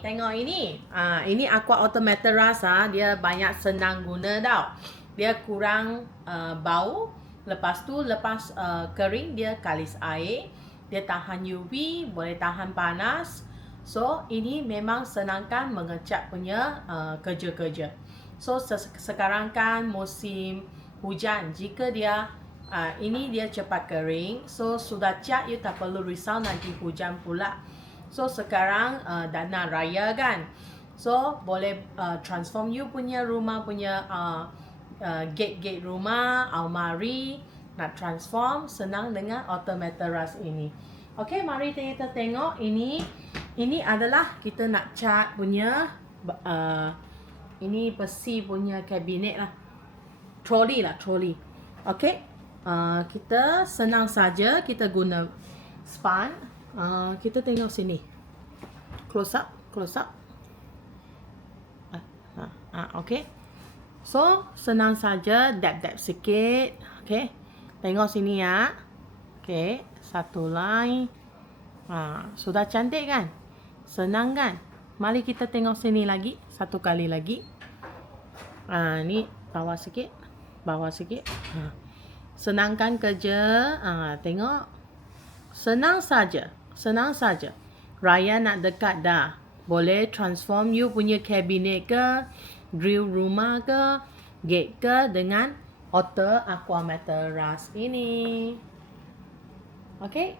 tengok ini. Ini Aqua Automateras dia banyak senang guna tau. Dia kurang bau. Lepas tu kering dia kalis air. Dia tahan UV, boleh tahan panas. So ini memang senangkan mengecat punya kerja-kerja. So sekarang kan musim hujan. Jika dia ini dia cepat kering. So sudah cat, you tak perlu risau nanti hujan pula. So sekarang dana raya kan. So boleh transform you punya rumah punya gate rumah, almari nak transform senang dengan Automateras ini. Okey, mari kita tengok ini. Ini adalah kita nak cat punya ini besi punya kabinet lah. Troli. Okey. Kita senang saja kita guna span. Kita tengok sini. Close up. Okey. So, senang saja dab sikit. Okey. Tengok sini ya. Okey, satu line. Sudah cantik kan? Senang kan? Mari kita tengok sini lagi, satu kali lagi. Ni bawah sikit. Senangkan kerja. Tengok. Senang saja. Raya nak dekat dah. Boleh transform you punya kabinet ke, grill rumah ke, gate ke dengan Auto Aqua Materas ini. Okey.